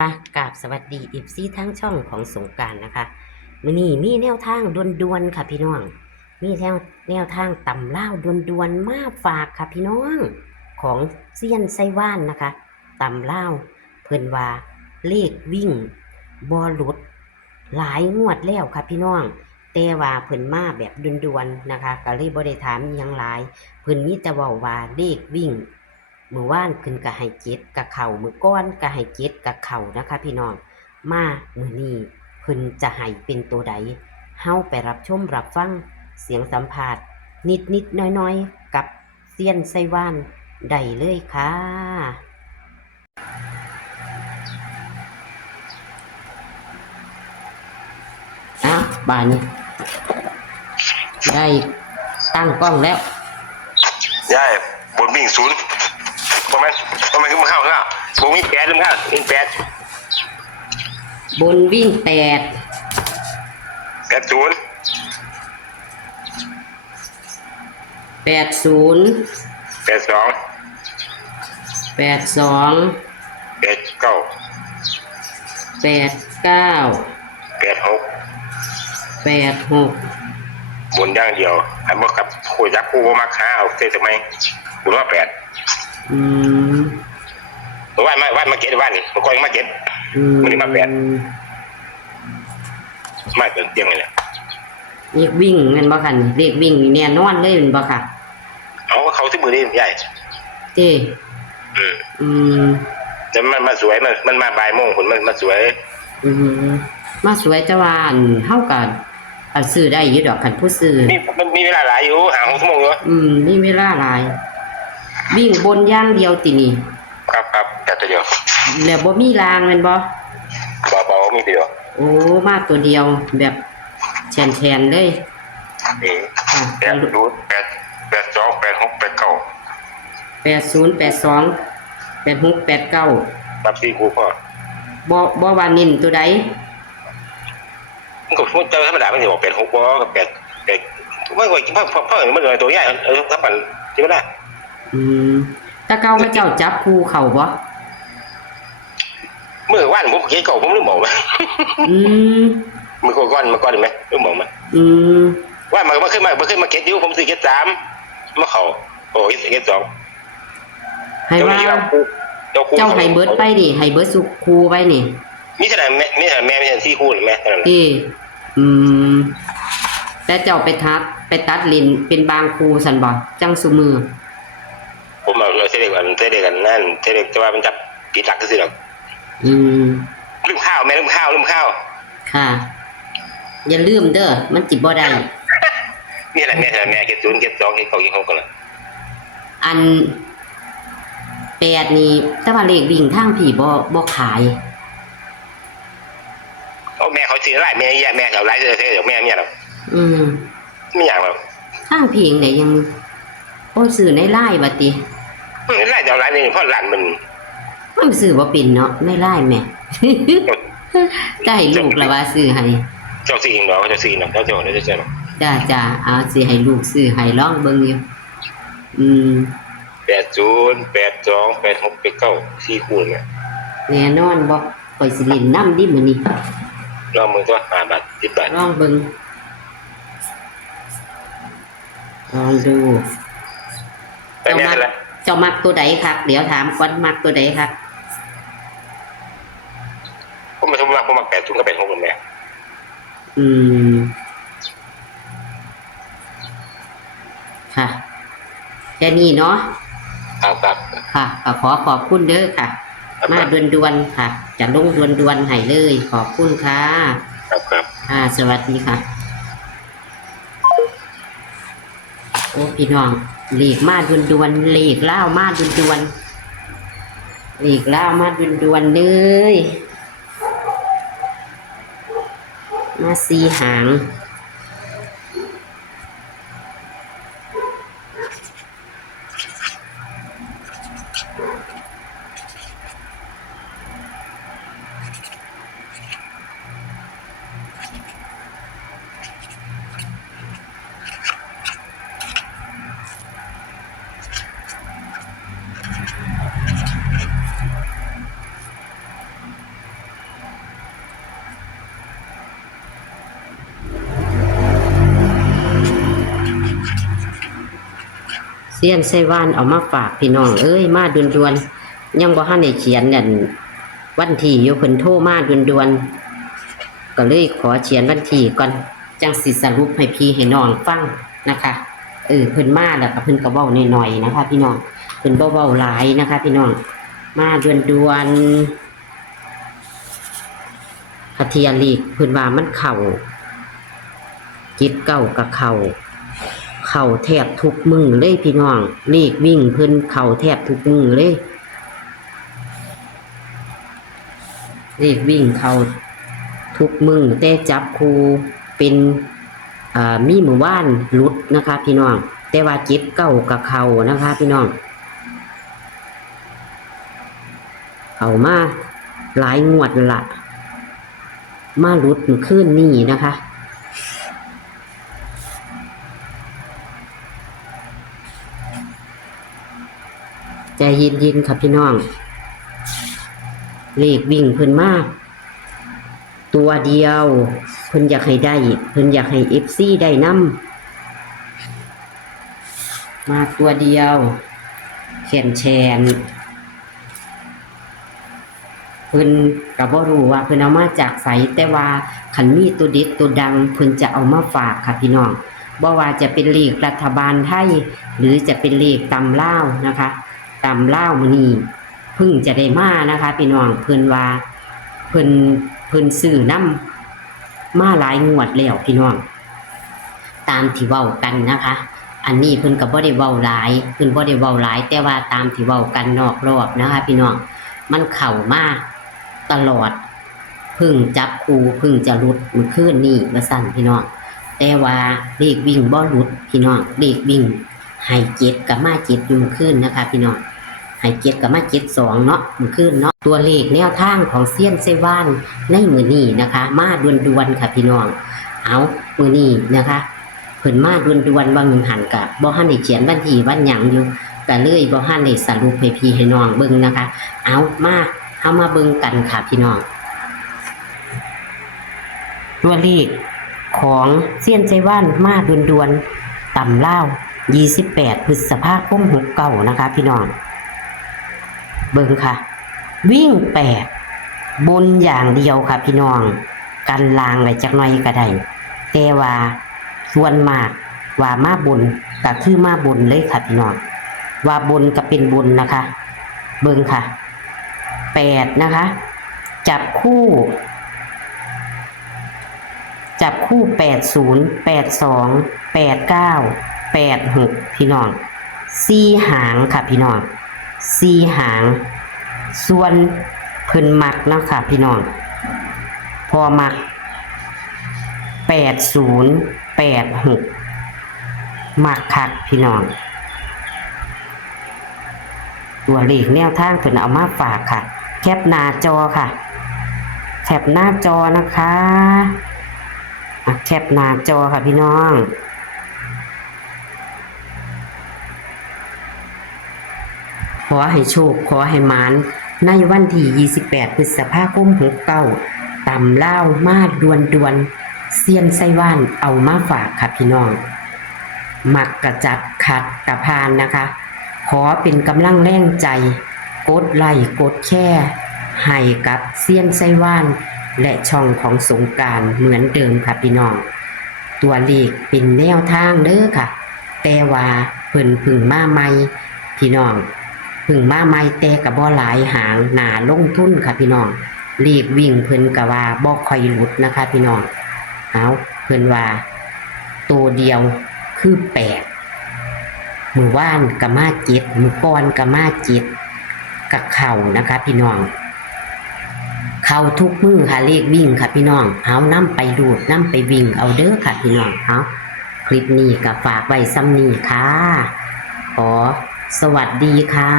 กราบสวัสดีอีฟซีทั้งช่องของสงกรานต์นะคะมื้อนี้มีแนวทางด่วนๆค่ะพี่น้องมีแนวทางตำล่าวด่วนๆมาฝากค่ะพี่น้องของเซียนไส้ว่านนะคะตำล่าวเพิ่นว่าเลขวิ่งบ่หลุดหลายงวดแล้วค่ะพี่น้องแต่ว่าเพิ่นมาแบบด่วนๆนะคะก็เลยบ่ได้ถามอิหยังหลายเพิ่นมีแต่เว้าว่าเลขวิ่ง มื้อวานเพิ่นก็ให้7กับเข้ามื้อก่อนก็ให้7กับเข้านะคะพี่น้องมามื้อนี้เพิ่นจะให้เป็นตัวใดเฮาไปรับชมรับฟังเสียงสัมภาษณ์นิดๆน้อยๆกับเซียนไส้ว่านได้เลยค่ะบ้านนี้ได้ตั้งกล้องแล้วย่ายบนวิ่งศูนย์ประมาณขึ้นมาเข้าข้างล่างบนวิ่งแปดลืมข้างวิ่งแปดบนวิ่ง8 ศูนย์80 82 82 89 86 บนอย่างเดียวอันบอกกับคุยยักษ์กูว่ามาค้าเอาเท่ทำไมบุญว่า8ว่ามาเก็ตว่านี่มันก็ยังมาเก็ตมันนี่มา8มาเกินเตียงเลยเนี่ยเลขวิ่งแม่นบ่คั่นเลขวิ่งนี่แน่นอนเลยแม่นบ่ค่ะเอาเขาที่มือนี่ใหญ่เจ้แต่มันมาสวยมันมาบ่ายโมงผลมันมาสวยมาสวยแต่ว่าเฮาก็ซื้อได้อยู่ดอกคันผู้ซื้อมันมีเวลาหลายอยู่หา6 ชั่วโมงอยู่มีเวลาหลายวิ่งบนอย่างเดียวตินี่ครับแต่ตัวเดียวแล้วบ่มีรางแม่นบ่เบาๆมีเดียวโอ้มาตัวเดียวแบบแฉนๆเลย82 86 89 รับ4 คู่พ่อบ่ว่านิ่มตัวใดมันก็เจอธรรมดามันสิบอก86บ่กับ8ไม่ว่าพ่อมันเลยตัวใหญ่ถ้าปั่นที่บ่ได้ถ้าเก่าพระเจ้าจับคู่เข้าบ่เมื่อวานผมเก็บเก่าผมลืมบอกมั้ยมื้อก่อนได้มั้ยลืมบอกมั้ยว่ามันขึ้นมาเก็บอยู่ผมซื้อเก็บ3มาเข้าโอ้ยเก็บ2ให้ว่าเจ้าให้เบิดไปดิให้เบิดสุคู่ไว้นี่มีเท่าไหร่แม่มี4 คู่หรือแม่เท่านั้นแต่เจ้าไปตัดลิ้นเป็นบางคู่ซั่นบ่จังซุมือผมเอาเสด็จกันนั่นเสด็จจะว่ามันจับผิดหลักซื่อๆหรอกลืมข้าวค่ะอย่าลืมเด้อมันจิบ่ได้นี่แหละแม่เก็บ0เก็บ2เก็บ9เก็บ6กันล่ะอัน8นี่แต่ว่าเลขวิ่งทางพี่บ่ขายแม่เขาซื้อหลายแม่เขาหลายเด้อเดี๋ยวแม่เนี่ยหรอกไม่อยากหรอกทางพี่ยังได้ยังโอ้ซื้อในไลน์บัดติไลน์เดี๋ยวไลน์นี่เพราะหลานมันซื้อบ่เป็นเนาะในไลน์แม่ได้ลูกละว่าซื้อให้เจ้าซื้อเองเนาะเจ้าซื้อเนาะเจ้าได้ใช่มั้ยจ้าเอาสิให้ลูกซื้อให้ลองเบิ่งอยู่80 82 86 89 4 คู่เนี่ยแน่นอนบ่ข่อยสิเล่นนำดิมื้อนี้ลองมึงตัว5 บาท 10 บาทลองเบิ่งลองดูเจ้ามักตัวใดครับเดี๋ยวถามก่อนมักตัวใดครับผมมัก80กับ86นั่นแหละค่ะแค่นี้เนาะครับค่ะขอบคุณเด้อค่ะมาด่วนๆค่ะจะลงด่วนๆให้เลยขอบคุณค่ะครับสวัสดีค่ะโอ้พี่น้องเลขมาด่วนๆเลขล่าวมาด่วนๆเลขล่าวมาด่วนๆเลยมา4 หาง เซียนไส้ว่านเอามาฝากพี่น้องเอ้ยมาด่วนๆยังบ่ทันได้เขียนนั่นวันที่อยู่เพิ่นโทรมาด่วนๆก็เลยขอเขียนวันที่ก่อนจังสิสรุปให้พี่ให้น้องฟังนะคะเพิ่นมาแล้วก็เพิ่นก็เว้าหน่อยๆนะคะพี่น้องเพิ่นบ่เว้าหลายนะคะพี่น้องมาด่วนๆคาเทียลีกเพิ่นว่ามันเข้าจิตเก้ากับเข้าแทบทุกมือเลยพี่น้องเลขวิ่งเพิ่นเข้าแทบทุกมือเลยเลขวิ่งเข้าทุกมือแต่จับคู่เป็นมีหมู่บ้านหลุดนะคะพี่น้องแต่ว่าจิตเก้ากับเข้านะคะพี่น้องเอามาหลายงวดละมาหลุดมันขึ้นนี่นะคะใจเย็นๆครับพี่น้องเลขวิ่งเพิ่นมากตัวเดียวเพิ่นอยากให้ได้เพิ่นอยากให้ FC ได้นำมาตัวเดียวแขนแชนเพิ่นก็บ่รู้ว่าเพิ่นเอามาจากไสแต่ว่าคันมีตัวเด็ดตัวดังเพิ่นจะเอามาฝากค่ะพี่น้องบ่ว่าจะเป็นเลขรัฐบาลไทยหรือจะเป็นเลขตำลาวนะคะตำลาวมื้อนี้เพิ่งจะได้มานะคะพี่น้องเพิ่นว่าเพิ่นซื้อนำมาหลายงวดแล้วพี่น้องตามที่เว้ากันนะคะอันนี้เพิ่นก็บ่ได้เว้าหลายเพิ่นบ่ได้เว้าหลายแต่ว่าตามที่เว้ากันนอกรอบนะคะพี่น้องมันเข้ามาตลอดเพิ่งจับคู่เพิ่งจะหลุดเมื่อคืนนี้ว่าซั่นพี่น้องแต่ว่าเลขวิ่งบ่หลุดพี่น้องเลขวิ่งให้7กับมา7อยู่เมื่อคืนนะคะพี่น้องให้7กับมา72เนาะเมื่อคืนเนาะตัวเลขแนวทางของเซียนไส้ว่านในมื้อนี้นะคะมาด่วนๆค่ะพี่น้องเอามื้อนี้นะคะเพิ่นมาด่วนๆว่ามึงหันก็บ่ทันได้เขียนวันที่วันหยังอยู่ก็เลยบ่ทันได้สรุปให้พี่ให้น้องเบิ่งนะคะเอามาเบิ่งกันค่ะพี่น้องตัวเลขของเซียนไส้ว่านมาด่วนๆต่ำเล่า28พฤษภาคม69นะคะพี่น้องเบิ่งค่ะวิ่ง8บนอย่างเดียวค่ะพี่น้องกันลางไว้จักหน่อยก็ได้แต่ว่าส่วนมากว่ามาบนก็คือมาบนเลยค่ะพี่น้องว่าบนก็เป็นบนนะคะเบิ่งค่ะ8นะคะจับคู่80 82 89 86พี่น้อง4หางค่ะพี่น้อง4หางส่วนเพิ่นมักนะคะพี่น้องพอมัก80 86มักคักพี่น้องตัวเลขแนวทางเพิ่นเอามาฝากค่ะแคปหน้าจอค่ะแคปหน้าจอนะคะแคปหน้าจอค่ะพี่น้องขอให้โชคขอให้หมานในวันที่28พฤษภาคม69ตำเล่ามาด่วนเซียนไส้ว่านเอามาฝากค่ะพี่น้องมักกระจัดขัดกระพานนะคะขอเป็นกำลังแรงใจกดไลค์กดแชร์ให้กับเซียนไส้ว่านและช่องของสงกรานต์เหมือนเดิมค่ะพี่น้องตัวเลขเป็นแนวทางเด้อค่ะแต่ว่าเพิ่นพึ่งมาใหม่พี่น้องพึ่งมาใหม่แต่ก็บ่หลายหางหนาลงทุนค่ะพี่น้องเลขวิ่งเพิ่นก็ว่าบ่ค่อยหลุดนะคะพี่น้องเอาเพิ่นว่าตัวเดียวคือ8มื้อวานก็มา7มื้อก่อนก็มา7กับเข้านะคะพี่น้องเข้าทุกมื้อค่ะเลขวิ่งค่ะพี่น้องเอานำไปดูดนำไปวิ่งเอาเด้อค่ะพี่น้องเอาคลิปนี้ก็ฝากไว้ซ้ำนี้ค่ะขอสวัสดีค่ะ